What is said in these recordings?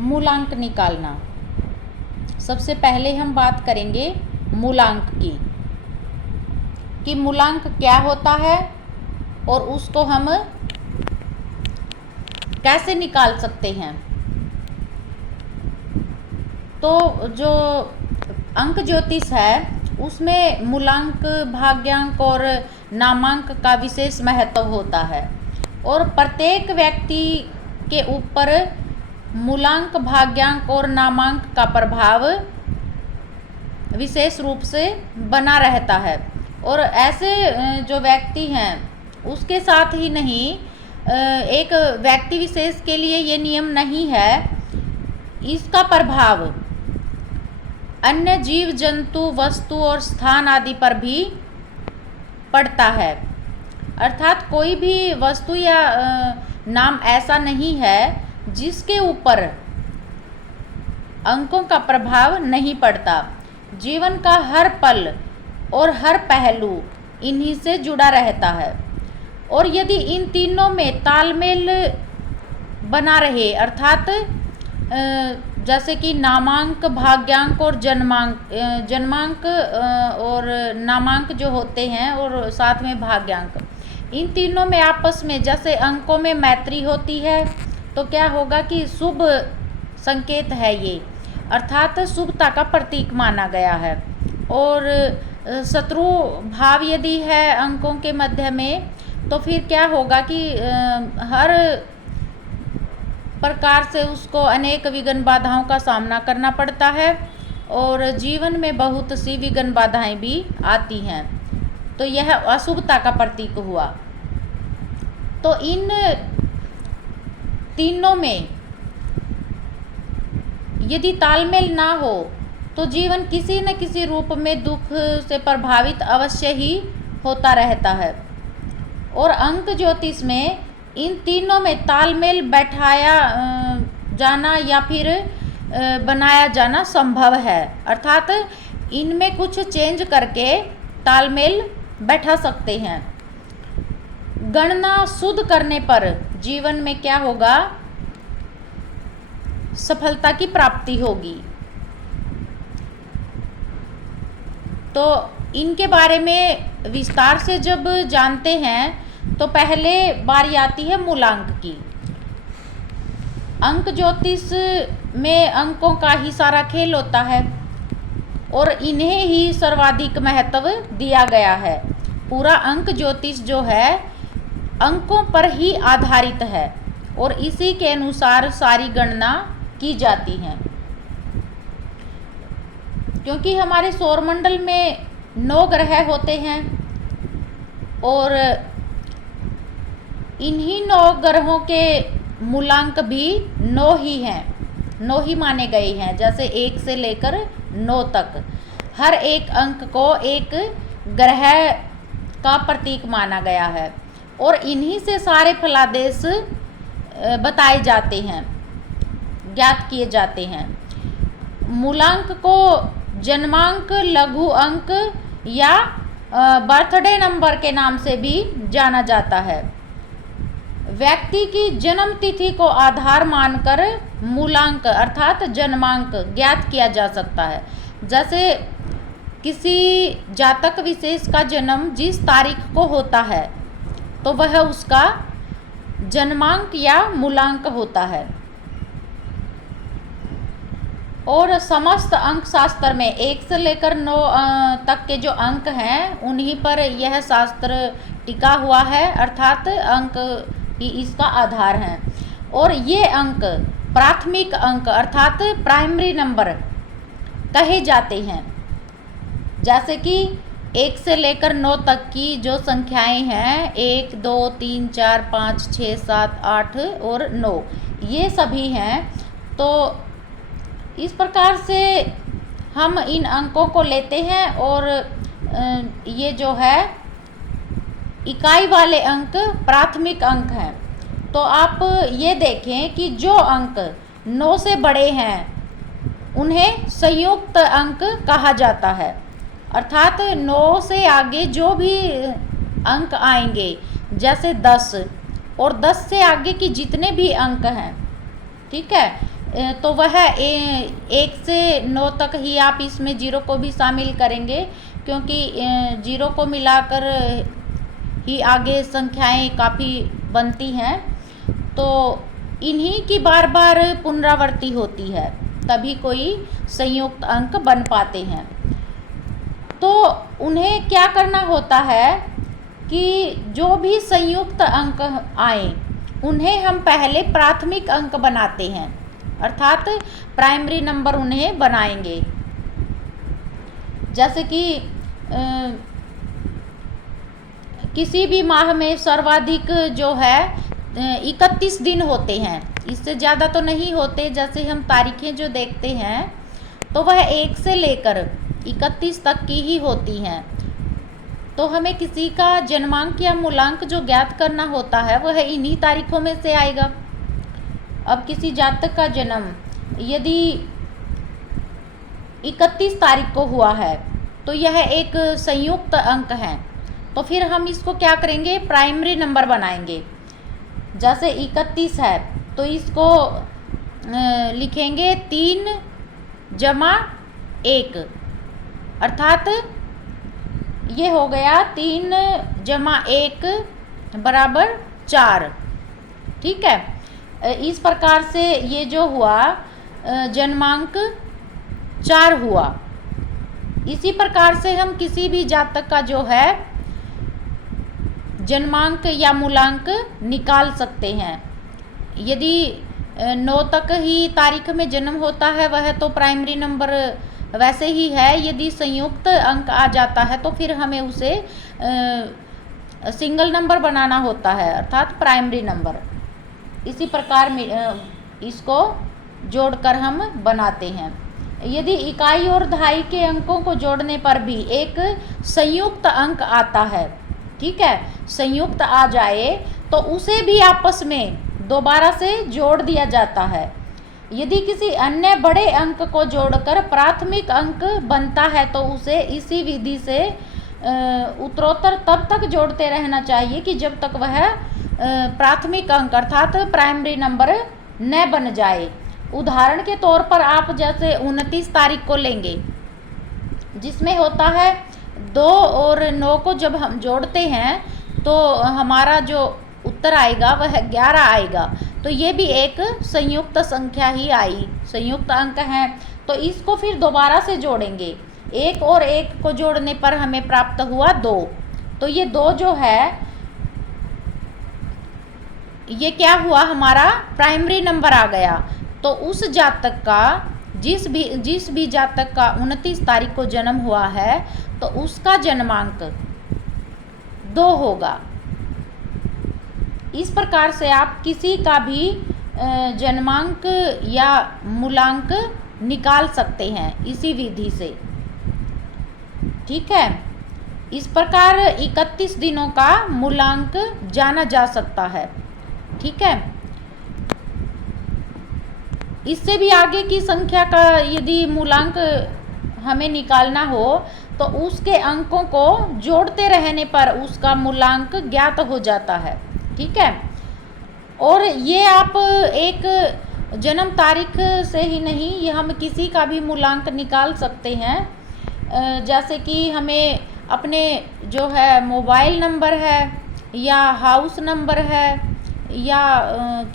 मूलांक निकालना। सबसे पहले हम बात करेंगे मूलांक की, कि मूलांक क्या होता है और उसको हम कैसे निकाल सकते हैं। तो जो अंक ज्योतिष है उसमें मूलांक, भाग्यांक और नामांक का विशेष महत्व होता है और प्रत्येक व्यक्ति के ऊपर मूलांक, भाग्यांक और नामांक का प्रभाव विशेष रूप से बना रहता है। और ऐसे जो व्यक्ति हैं उसके साथ ही नहीं, एक व्यक्ति विशेष के लिए ये नियम नहीं है, इसका प्रभाव अन्य जीव जंतु, वस्तु और स्थान आदि पर भी पड़ता है। अर्थात कोई भी वस्तु या नाम ऐसा नहीं है जिसके ऊपर अंकों का प्रभाव नहीं पड़ता। जीवन का हर पल और हर पहलू इन्हीं से जुड़ा रहता है और यदि इन तीनों में तालमेल बना रहे, अर्थात जैसे कि नामांक, भाग्यांक और जन्मांक और नामांक जो होते हैं और साथ में भाग्यांक, इन तीनों में आपस में जैसे अंकों में मैत्री होती है तो क्या होगा कि शुभ संकेत है ये, अर्थात शुभता का प्रतीक माना गया है। और शत्रु भाव यदि है अंकों के मध्य में तो फिर क्या होगा कि हर प्रकार से उसको अनेक विघ्न बाधाओं का सामना करना पड़ता है और जीवन में बहुत सी विघ्न बाधाएं भी आती हैं। तो यह अशुभता का प्रतीक हुआ। तो इन तीनों में यदि तालमेल ना हो तो जीवन किसी न किसी रूप में दुख से प्रभावित अवश्य ही होता रहता है। और अंक ज्योतिष में इन तीनों में तालमेल बैठाया जाना या फिर बनाया जाना संभव है, अर्थात इनमें कुछ चेंज करके तालमेल बैठा सकते हैं। गणना शुद्ध करने पर जीवन में क्या होगा, सफलता की प्राप्ति होगी। तो इनके बारे में विस्तार से जब जानते हैं तो पहले बारी आती है मूलांक की। अंक ज्योतिष में अंकों का ही सारा खेल होता है और इन्हें ही सर्वाधिक महत्व दिया गया है। पूरा अंक ज्योतिष जो है अंकों पर ही आधारित है और इसी के अनुसार सारी गणना की जाती हैं। क्योंकि हमारे सौरमंडल में 9 ग्रह होते हैं और इन्हीं 9 ग्रहों के मूलांक भी 9 ही हैं, 9 ही माने गए हैं। जैसे 1 से लेकर 9 तक हर एक अंक को एक ग्रह का प्रतीक माना गया है और इन्हीं से सारे फलादेश बताए जाते हैं, ज्ञात किए जाते हैं। मूलांक को जन्मांक, लघु अंक या बर्थडे नंबर के नाम से भी जाना जाता है। व्यक्ति की जन्म तिथि को आधार मानकर मूलांक अर्थात जन्मांक ज्ञात किया जा सकता है। जैसे किसी जातक विशेष का जन्म जिस तारीख को होता है तो वह उसका जन्मांक या मूलांक होता है। और समस्त अंक शास्त्र में 1 से लेकर 9 तक के जो अंक हैं उन्हीं पर यह शास्त्र टिका हुआ है, अर्थात अंक ही इसका आधार हैं। और ये अंक प्राथमिक अंक अर्थात प्राइमरी नंबर कहे जाते हैं। जैसे कि 1 से लेकर 9 तक की जो संख्याएं हैं 1, 2, 3, 4, 5, 6, 7, 8 और 9, ये सभी हैं। तो इस प्रकार से हम इन अंकों को लेते हैं और ये जो है इकाई वाले अंक प्राथमिक अंक हैं। तो आप ये देखें कि जो अंक 9 से बड़े हैं उन्हें संयुक्त अंक कहा जाता है, अर्थात 9 से आगे जो भी अंक आएंगे जैसे 10 और 10 से आगे की जितने भी अंक हैं, ठीक है, तो वह 1 से 9 तक ही आप इसमें 0 को भी शामिल करेंगे, क्योंकि 0 को मिलाकर ही आगे संख्याएं काफ़ी बनती हैं। तो इन्हीं की बार बार पुनरावृत्ति होती है, तभी कोई संयुक्त अंक बन पाते हैं। तो उन्हें क्या करना होता है कि जो भी संयुक्त अंक आए उन्हें हम पहले प्राथमिक अंक बनाते हैं, अर्थात प्राइमरी नंबर उन्हें बनाएंगे। जैसे कि किसी भी माह में सर्वाधिक जो है 31 दिन होते हैं, इससे ज़्यादा तो नहीं होते। जैसे हम तारीखें जो देखते हैं तो वह 1 से लेकर 31 तक की ही होती हैं। तो हमें किसी का जन्मांक या मूलांक जो ज्ञात करना होता है वह इन्हीं तारीखों में से आएगा। अब किसी जातक का जन्म यदि 31 तारीख को हुआ है तो यह एक संयुक्त अंक है, तो फिर हम इसको क्या करेंगे, प्राइमरी नंबर बनाएंगे। जैसे 31 है तो इसको लिखेंगे 3 जमा 1, अर्थात ये हो गया 3 जमा 1 बराबर 4। ठीक है, इस प्रकार से ये जो हुआ जन्मांक 4 हुआ। इसी प्रकार से हम किसी भी जातक का जो है जन्मांक या मूलांक निकाल सकते हैं। यदि 9 तक ही तारीख में जन्म होता है वह तो प्राइमरी नंबर वैसे ही है। यदि संयुक्त अंक आ जाता है तो फिर हमें उसे सिंगल नंबर बनाना होता है, अर्थात प्राइमरी नंबर। इसी प्रकार इसको जोड़कर हम बनाते हैं। यदि इकाई और दहाई के अंकों को जोड़ने पर भी एक संयुक्त अंक आता है, ठीक है, संयुक्त आ जाए तो उसे भी आपस में दोबारा से जोड़ दिया जाता है। यदि किसी अन्य बड़े अंक को जोड़कर प्राथमिक अंक बनता है तो उसे इसी विधि से उत्तरोत्तर तब तक जोड़ते रहना चाहिए कि जब तक वह प्राथमिक अंक अर्थात प्राइमरी नंबर न बन जाए। उदाहरण के तौर पर आप जैसे 29 तारीख को लेंगे, जिसमें होता है 2 और 9 को जब हम जोड़ते हैं तो हमारा जो उत्तर आएगा वह 11 आएगा। तो ये भी एक संयुक्त संख्या ही आई, संयुक्त अंक है। तो इसको फिर दोबारा से जोड़ेंगे, 1 और 1 को जोड़ने पर हमें प्राप्त हुआ 2। तो ये 2 जो है ये क्या हुआ, हमारा प्राइमरी नंबर आ गया। तो उस जातक का जिस भी जातक का 29 तारीख को जन्म हुआ है तो उसका जन्मांक 2 होगा। इस प्रकार से आप किसी का भी जन्मांक या मूलांक निकाल सकते हैं इसी विधि से। ठीक है, इस प्रकार 31 दिनों का मूलांक जाना जा सकता है। ठीक है, इससे भी आगे की संख्या का यदि मूलांक हमें निकालना हो तो उसके अंकों को जोड़ते रहने पर उसका मूलांक ज्ञात हो जाता है। ठीक है, और ये आप एक जन्म तारीख से ही नहीं, ये हम किसी का भी मूलांक निकाल सकते हैं। जैसे कि हमें अपने जो है मोबाइल नंबर है या हाउस नंबर है या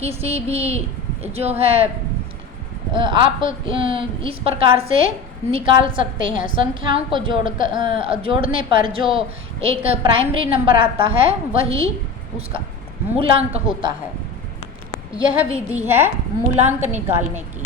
किसी भी जो है आप इस प्रकार से निकाल सकते हैं। संख्याओं को जोड़ने पर जो एक प्राइमरी नंबर आता है वही उसका मूलांक होता है। यह विधि है मूलांक निकालने की।